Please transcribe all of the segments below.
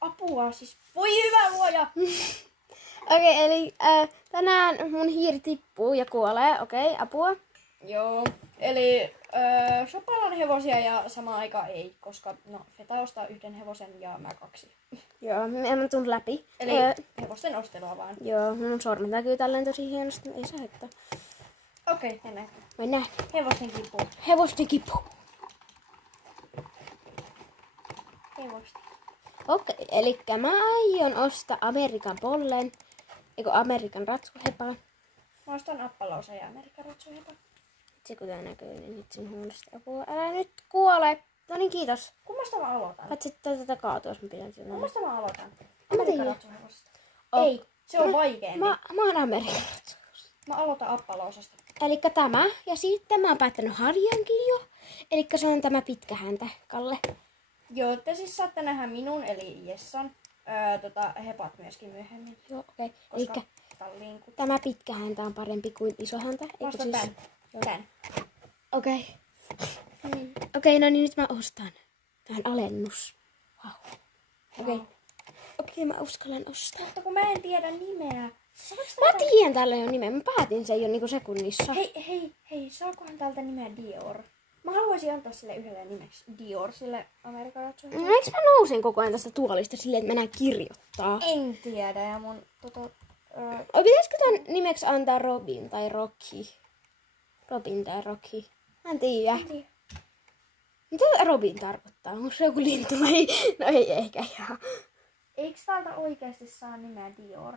Apua siis. Voi hyvä luoja! Okei, eli tänään mun hiiri tippuu ja kuolee. Okei, apua. Joo. Eli shoppaillaan hevosia ja samaan aikaan ei, koska Feta ostaa yhden hevosen ja mä 2. Joo, mä tuun läpi. Eli hevosten ostelua vaan. Joo, mun sormet näkyy tälleen tosi hienosti, ei saa haittaa. Okei, mennään. Mennään. Hevosten kipu. Hevosten kipu. Hevosten. Okei, eli mä aion ostaa Amerikan pollen, eikö Amerikan ratsuhepaa. Mä ostan appalausa ja Amerikan ratsuhepa. Se kun tää näkyy, niin nyt sen huonosti apua. Älä nyt kuole. No niin, kiitos. Kummasta mä aloitan? Paitsi tätä kaatua, jos mä pidän sen. Kummasta mä aloitan? Mä Amerikan tiedän. ratsuhevosesta. Ei, se on vaikeampi. Mä oon Amerikan ratsuhevosta. Mä aloitan appalausasta. Elikkä tämä, ja sitten mä oon päättänyt harjankin jo. Elikkä se on tämä pitkä häntä, Kalle. Joo, te siis saatte nähdä minun, eli Jessan, hepat myöskin myöhemmin. Joo, okei. Koska Elikkä talliin kun... tämä pitkä häntä on parempi kuin iso häntä. Mä ostan tän. Tän. Okei. Okei, no niin nyt mä ostan. Tää on alennus. Wow. Okei, mä uskallan ostaa. Mutta kun mä en tiedä nimeä. Mä tiedän tällä jo nimen. Mä päätin sen jo niinku sekunnissa. Hei, saakohan täältä nimeä Dior? Mä haluaisin antaa sille yhdelle nimeksi Dior, sille Amerikan ratsuhevolle. No, eikö mä nousen koko ajan tästä tuolista silleen, että mä näen kirjoittaa? En tiedä, ja mun Pitäisikö tän nimeksi antaa Robin tai Rocky? Robin tai Rocky? Mä en tiedä. Mitä Robin tarkoittaa? Onko se joku lintu? No ei ehkä ihan. Eiks täältä oikeesti saa nimeä Dior?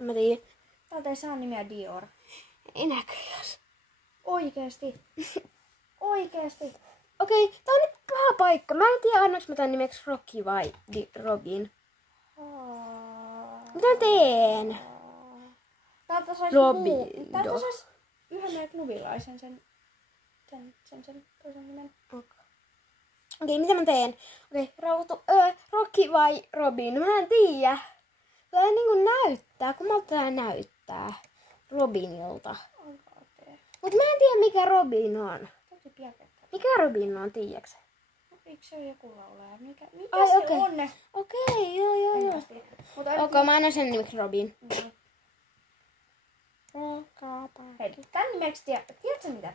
Mä tiedän. Täältä ei saa nimeä Dior. Ei näköjään. Oikeesti. Oikeesti. Okei, tää on nyt paha paikka. Mä en tiedä, annoinko mä tän nimeksi Rocky vai Robin. Mitä mä teen? Täältä sais Robin. Täältä sais yhden meidän klubilaisen sen toisen nimen. Okei, mitä mä teen? Okei, rauhoitu. Rocky vai Robin? Mä en tiedä. Tää niinku näyttää, kummalta tää näyttää Robinilta. Mut mä en tiedä mikä Robin on. Mikä Robin on, tiiäksä? Eikö se ole joku laulaja? Mikä Ai, se okei. on? Okei, joo. Okei, mä annan sen nimeksi Robin. Hei, tän nimeksi, tiedätkö mitä?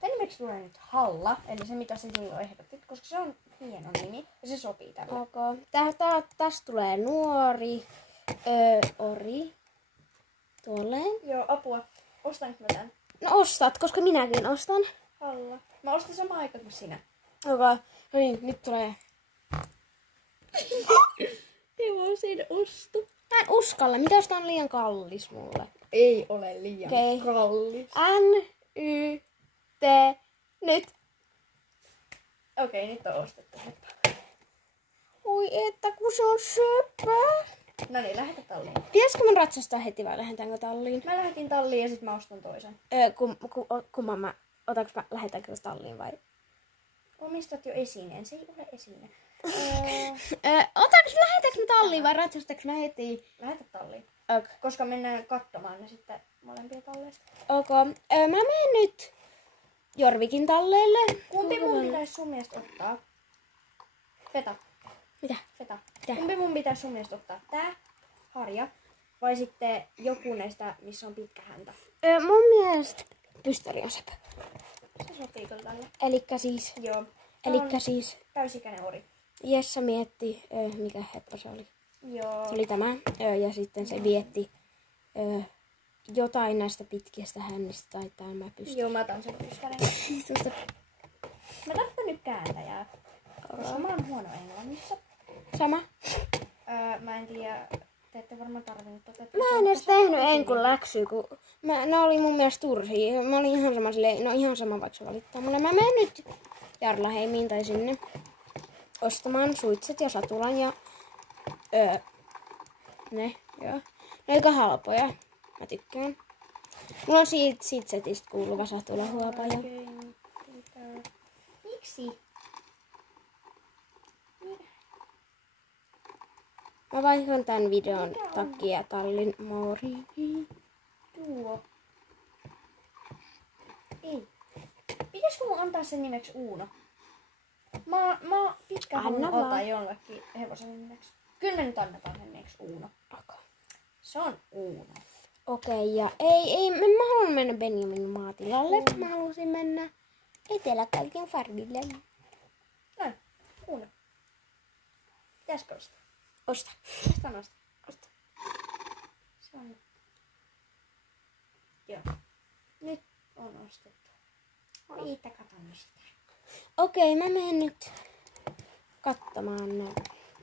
Tän nimeksi tulee nyt Halla, eli se mitä sä silloin ehdotit, koska se on hieno nimi ja se sopii tälle. Tästä tulee nuori, ori, tuolleen. Joo, apua. Ostanko mä tän? No ostat, koska minäkin ostan. Halla. Mä ostin samaan aikaan kuin sinä. Okei, no niin, nyt tulee. Hevosen osto. Mä en uskalla, mitä jos tää on liian kallis mulle? Ei ole liian kallis. N-Y-T, nyt. Okei, nyt on ostettu. Oi että, kun se on söpö. No niin, lähetä talliin. Pitäisikö mun ratsastaa heti vai lähdetäänkö talliin? Mä lähetin talliin ja sit mä ostan toisen. Kumman mä, lähdetäänkö talliin vai? Omistat jo esineen, se ei ole esine. Lähdetäänkö me talliin vai ratsastaanko me heti? Lähetä talliin. Ok. Koska mennään katsomaan ne sitten molempia talleista. Ok. Mä menen nyt Jorvikin talleille. Kumpi mun pitäisi sun mielestä ottaa? Feta. Mitä? Feta. Mitä? Kumpi mun pitäisi sun mielestä ottaa? Tää, harja, vai sitten joku näistä, missä on pitkä häntä? Mun mielestä pystäri on sepä. Se sopii kyllä tälle. Elikkä siis, Joo. Täysikäinen ori. Jessa mietti, mikä heppo se oli. Joo. Se oli tämä. Ja sitten se vietti jotain näistä pitkistä hännistä tai tämä pystyy. Joo, mä otan sen pystärin. Mä tarvitsen nyt kääntäjää. Koska mä oon huono englannissa. Sama. Mä en tiedä, te ette varmaan tarvinnut tota. Mä en edes tehnyt enkun läksyä, kun ne oli mun mielestä turhia. Mä olin ihan sama silleen, no ihan sama vaikka se valittaa mulle. Mä menen nyt Jarlaheimiin tai sinne ostamaan suitset ja satulan ja ne, joo. Ne aika halpoja. Mä tykkään. Mulla on siitä setistä kuuluva satulahuopaja. Miksi? Mä vaihdan tän videon takia tallin moriin. Tuo. Ei. Pitäisikö mun antaa sen nimeksi Uuno? Mä pitkään Anna haluan vaan. ottaa jollekin hevosen nimeksi. Kyllä me nyt annetaan sen nimeksi Uuno. Okay. Se on Uuno. Okei, ja ei, mä haluan mennä Benjamin maatilalle. Mä halusin mennä Eteläkaltion farmille. Näin, Uuno. Pitäisikö ostaa? Osta. Osta. Se on. Joo. Nyt on ostettu. Niitä katon sitä. Okei, mä menen nyt katsomaan ne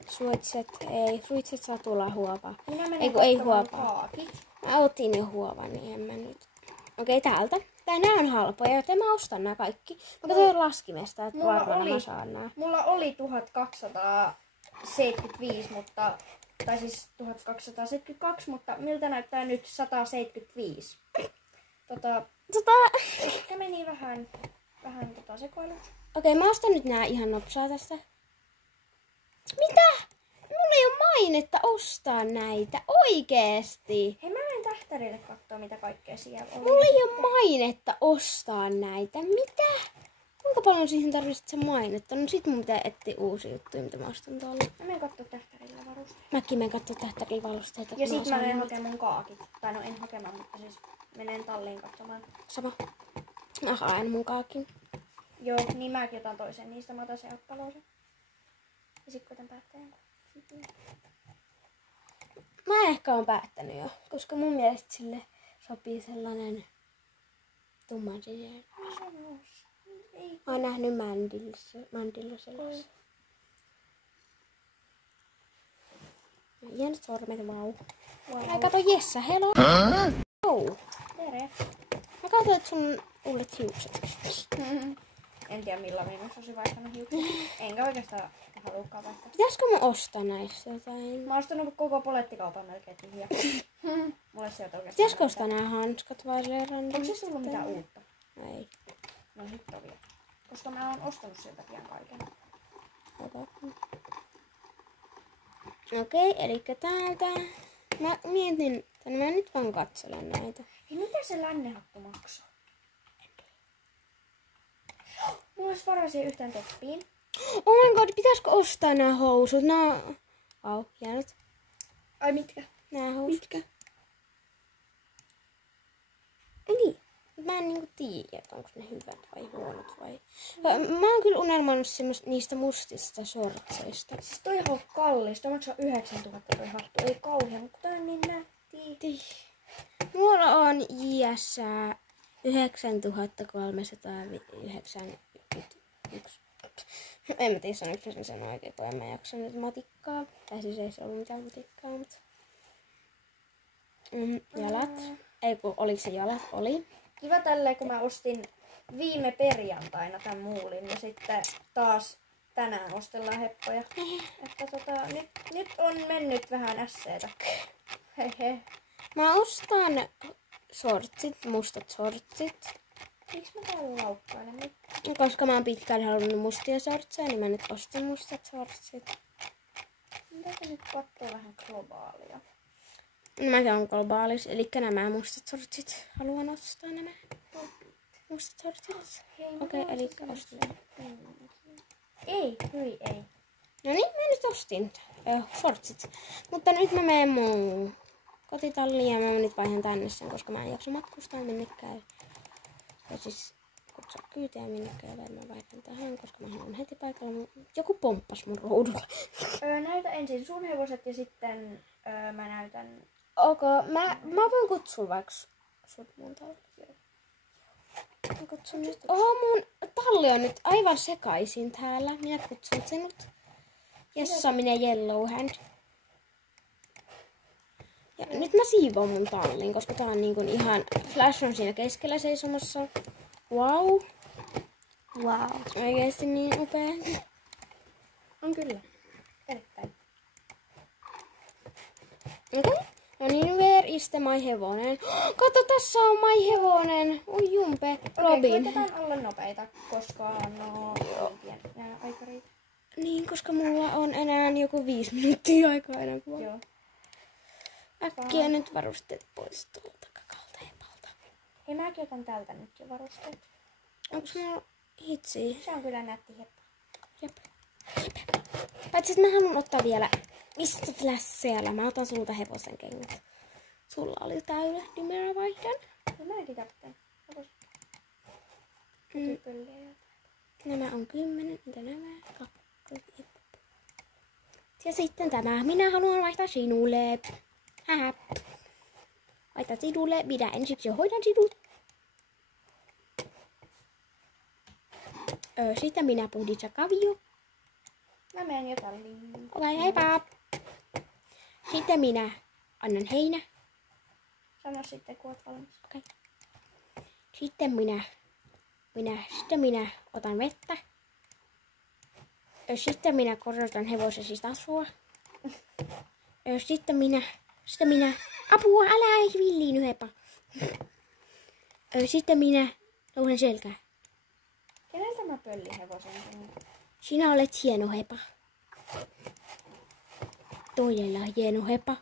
suitset. Ei, suitset saa tulla huopaa. Minä menen Ei katsomaan huopaa. kaakit. Mä otin jo huovan, niin en mä nyt. Okei, täältä. Nää on halpoja, joten mä ostan nää kaikki. Mä katsoin laskimesta, että varmaan mä saan nää. Mulla oli 1275, mutta, tai siis 1272, mutta miltä näyttää nyt 175? Ehkä meni vähän sekoiluksi. Okei, mä ostan nyt nää ihan nopsaa tästä. Mitä? Mulla ei ole mainetta ostaa näitä. Oikeesti. Hei, mä menen tähtärille katsoa, mitä kaikkea siellä on. Mulla ei ole mainetta ostaa näitä. Mitä? Kuinka paljon siihen tarvitset se mainetta? No sit mun pitää etsiä uusia juttuja, mitä mä ostan tuolla. Mä menen katsoa tähtärillä varusteita. Mäkin menen katsoa tähtäkin valusteita. Ja sit mä menen hakemaan mun kaakit. Tai no en hakemaan, mutta siis menen talliin katsomaan. Sama. Mä haen mun kaakin. Joo, niin mäkin otan toisen niistä. Mä otan se oppaloosen. Ja sit koitan päättää jonkun. Mä ehkä oon päättänyt jo, koska mun mielestä sille sopii sellainen tummansininen. Ei. Mä oon nähnyt Mandilla sellaisen. Hienot sormet, vau. Mä kato Jessa, hello. Oh. Tere. Mä katsoin, että sun uudet hiukset. En tiedä millä minussa olisi vaihtanut hiukset. Enkä oikeastaan haluukaan vaihtaa. Pitäisikö mä ostaa näistä jotain? Mä oon ostanut koko polettikaupan melkein tyhjä. Mulle sieltä oikeastaan. Pitäisikö ostaa nää hanskat vai se random? Onko se tullut mitään uutta? Ei. No hitto vielä. Koska mä oon ostanut sieltä pian kaiken. Okei, eli täältä. Mä mietin, että mä nyt vaan katselen näitä. Hei, mitä se lännehakku maksaa? Mulla olisi varaa siihen yhteen toppiin. Oh my god, pitäisikö ostaa nää housut? No, hienot. Ai mitkä? Nää housut. Mitkä? Niin. Mä en niinku tiedä, onko ne hyvät vai huonot vai... Mä oon kyllä unelmoinut niistä mustista shortseista. Siis toi on kallis. Toi maksaa 9000 toi hattu. Ei kauhean, mutta toi on niin nätti. Mulla on JS 9391. En mä tiedä sanoiko sen sanoa oikein, kun en mä jaksa nyt matikkaa. Tai siis ei se ollut mitään matikkaa, mutta... jalat. Ei kun, oliko se jalat? Oli. Kiva tälleen, kun mä ostin viime perjantaina tän muulin ja sitten taas tänään ostellaan heppoja. Että nyt on mennyt vähän ässeetä. Hehe. Mä ostan shortsit, mustat shortsit. Miksi mä täällä laukkailen nyt? Koska mä oon pitkään halunnut mustia shortseja, niin mä nyt ostin mustat shortsit. Pitääkö nyt katsoa vähän globaalia? No, mäkin on globaalis, eli nämä mustat shortsit. Haluan ostaa nämä mustat shortsit. Okei, eli ostin. Ei, hyi ei. No niin, mä nyt ostin shortsit. Mutta nyt mä menen mun kotitalliin ja mä nyt vaihan tänne sen, koska mä en jaksa matkustaa minnekään. Ja siis kutsua kyytiä minnekään ja mä vaihdan tähän, koska mä haluan heti paikalla. Joku pomppas mun ruudulla. Näytä ensin sun hevoset ja sitten mä näytän... Mä voin kutsua vaikka sut mun talliin. Mä kutsun nyt. Mun talli on nyt aivan sekaisin täällä. Minä kutsun sinut. Jessa, minä Yellowhand. Ja nyt mä siivoon mun tallin, koska tää on niin kuin ihan... Flash on siinä keskellä seisomassa. Wow. Oikeesti niin upea. On kyllä. Erittäin. Okei. No niin, where is the my hevonen? Kato, tässä on my hevonen. Oi jumpe, Robin. Koitetaan olla nopeita, koska en tiedä aika riitä. Niin, koska mulla on enää joku 5 minuuttia aikaa enää kuin. Joo. Äkkiä nyt varusteet pois tuolta kakalta epalta. Hei, mäkin otan tältä nyt jo varusteet. Onks mulla hitsi? Se on kyllä nätti heppa. Jep. Paitsi, että mä haluan ottaa vielä... Mistä siellä? Mä otan sulta hevosen kengät. Sulla oli täyllä, niin mä vaihdan. No mäkin katsoin. Nämä on 10, mitä nämä? 2. Ja sitten tämä. Minä haluan vaihtaa sinulle. Hähä. Vaihtaa sinulle. Minä ensiksi jo hoidan sinut. Sitten minä puhdistan kavio. Mä menen jo talliin. Okei, heippa. Sitten minä annan heinä. Sano sitten, kun oot valmis. Okei. Sitten minä otan vettä. Sitten minä korotan hevosesi tasua. Sitten minä, apua, älä villiin yhdepa. Sitten minä nousen selkää. Keneltä mä pöllin hevosen? Sinä olet hieno hepa. Todella hieno hepa.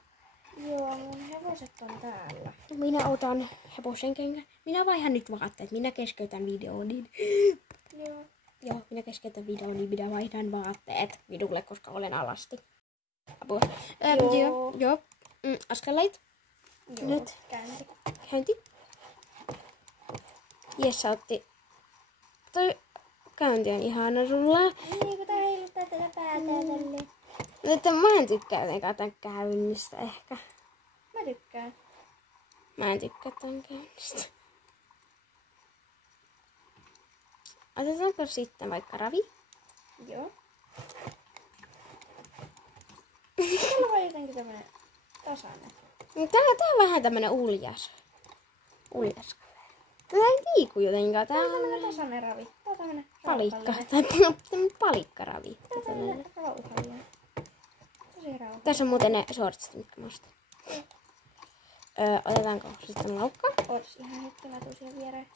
Joo, mun hevoset on täällä. Minä otan hevosen kengän. Minä vaihan nyt vaatteet. Minä keskeytän videon. Niin... Joo, minä keskeytän videon, niin minä vaihdan vaatteet minulle, koska olen alasti. Apua. Joo. Askeleet. Joo. Nyt. Käynti. Jessa otti. Toi käynti on ihana sulla. Niin, kun tää heiluttaa tätä päätä tälleen. Mutta mä en tykkää jotenkaan tän käynnistä ehkä. Mä tykkään. Mä en tykkää tän käynnistä. Otetaanko sitten vaikka ravi? Joo. Täällä on jotenkin tämmönen tasainen. Tää on vähän tämmönen uljas. Tää ei liiku jotenkaan. Tää Tää on on tämmönen tasainen ravi. Tää on tämmönen palikka. rauhallinen. Tai palikkaravi. Tää on tämmönen rauhallinen. Tosi rauhallinen. Tässä on muuten ne shortsit, mitkä mä ostin. Otetaanko sitten laukka? Ootas ihan hetki, mä tuun siihen viereen.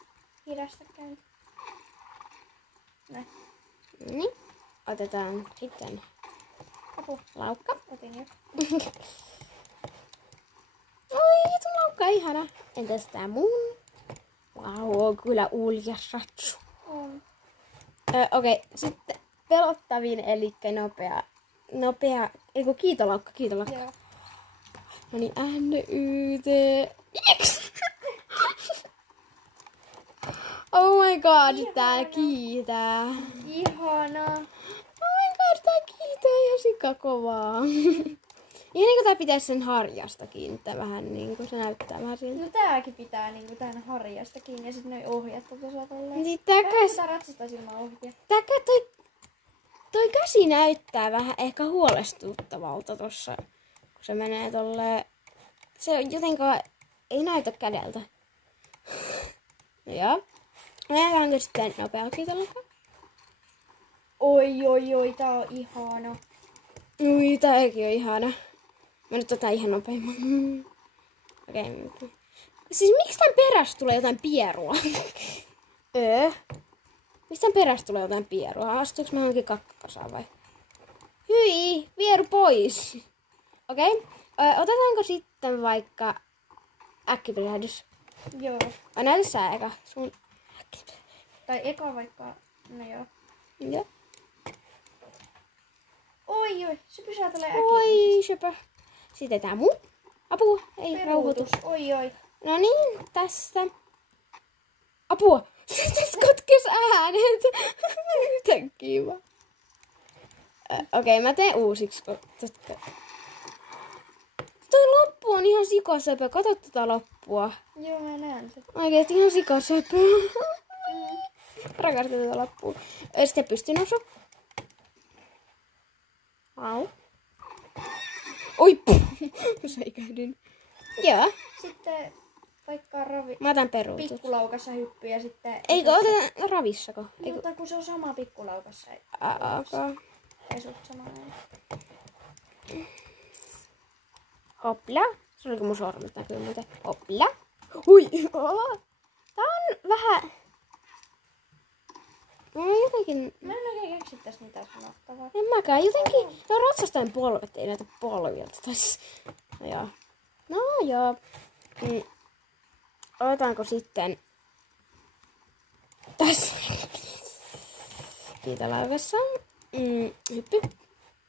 Hidasta käynti. Näin. Niin. Otetaan sitten Apu. laukka. Otin jo. Oi, tuo laukka on ihana. Entäs tää mun? Vau, on kyllä uljas ratsu. On. Okei, sitten pelottavin, eli nopea, eiku kiitolaukka. Joo. No niin, NYT. Oh my god, Ihana. tää kiitää. Ihana. Oh my god, tää kiitää ihan sikakovaa. Ihan niinku tää pitäis sen harjasta kiinnittää vähän niinku, se näyttää vähän siltä. No tääkin pitää niinku tän harjasta kiinni ja sit noi ohjat on tuossa tolleen. Niin Tää ratsastais ilman ohjia. toi käsi näyttää vähän ehkä huolestuttavalta tossa, kun se menee tolleen. Se on jotenkaan, ei näytä kädeltä. No joo. Lähdetäänkö sitten nopea kiitolakka? Oi, tää on ihana. Ui, tääkin on ihana. Mä nyt otan ihan nopeamman. Okei. Siis miksi tän perästä tulee jotain pierua? Miksi tän perästä tulee jotain pierua? Astuuks mä johonkin kakkakasaan vai? Hyi, vieru pois. Okei. Otetaanko sitten vaikka äkkipyrähdys? Joo. Näytä sä eka sun äkkipyrähdys. Tai eka vaikka, no joo. Joo. Oi, se pysäytelee äkkiä. Oi, sepä. Sitten tää mun. Apua, ei rauhoitus. Oi. No niin, tästä. Apua! Tästä katkes äänet. Yhtäkkiä vaan. Okei, mä teen uusiksi. Toi loppu on ihan sikasöpö. Kato tätä loppua. Joo, mä näen sen. Oikeesti ihan sikasöpö. Rakastan tätä loppua. Sitten pystynousu. Au. Oi! Säikähdin. Joo. Sitten vaikka Mä otan peruutus. pikkulaukassa hyppy ja sitten... Eikö oteta ravissako? Mutta kun se on sama pikkulaukassa. Ei sut samanlainen. Hopla. Se oli kun mun sormet näkyy muuten. Hopla. Hui. Oh. Tää on vähän... Jotenkin... Mä en oikein keksi tästä mitään sanottavaa. En mäkään. Jotenkin... No ratsastajan polvet ei näytä polvilta tässä. No joo. No joo. Otetaanko sitten... Tässä. Kiitolaukassa. Hyppy.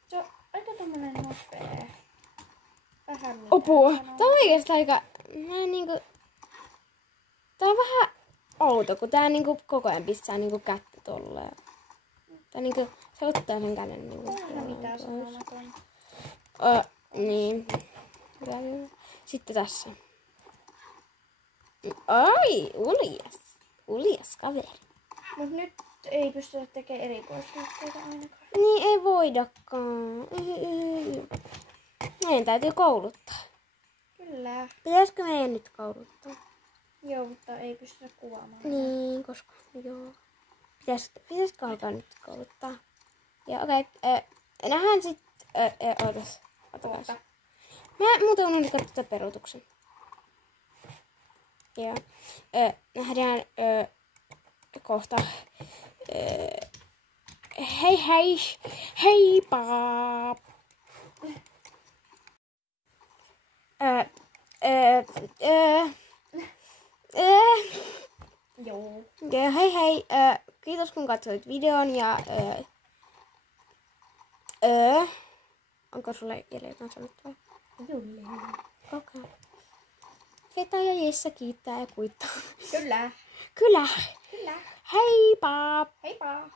Se on aika tommonen nopee. Vähän mitä Apua. sanoo. Tää on oikeesti aika... Mä en niinku... Tää on vähän outo, kun tää niinku koko ajan pistää niinku kättä tolleen. Tää niinku... Se ottaa sen käden niinku... Vähän mitään sanomaton. Niin. Sitten tässä. Ai, uljas. Uljas kaveri. Mut nyt ei pystytä tekemään erikoisliikkeitä ainakaan. Niin ei voidakaan. Meidän täytyy kouluttaa. Kyllä. Pitäisikö meidän nyt kouluttaa? Joo, mutta ei pystytä kuvaamaan. Niin, koska joo. Pitäisikö alkaa nyt kouluttaa? Joo, okei. Nähdään sit... Ootas. Oota. Mä muuten unohdin katsoa peruutuksen. Joo. Nähdään kohta. Hei hei! Heippa! Joo. Ja hei hei! Kiitos kun katsoit videon ja... Onko sulle jäljellä jotain sanottavaa? Kyllä. Okei. Veta ja Jessa kiittää ja kuittaa. Kyllä. Kyllä. Kyllä. Heippa! Heippa.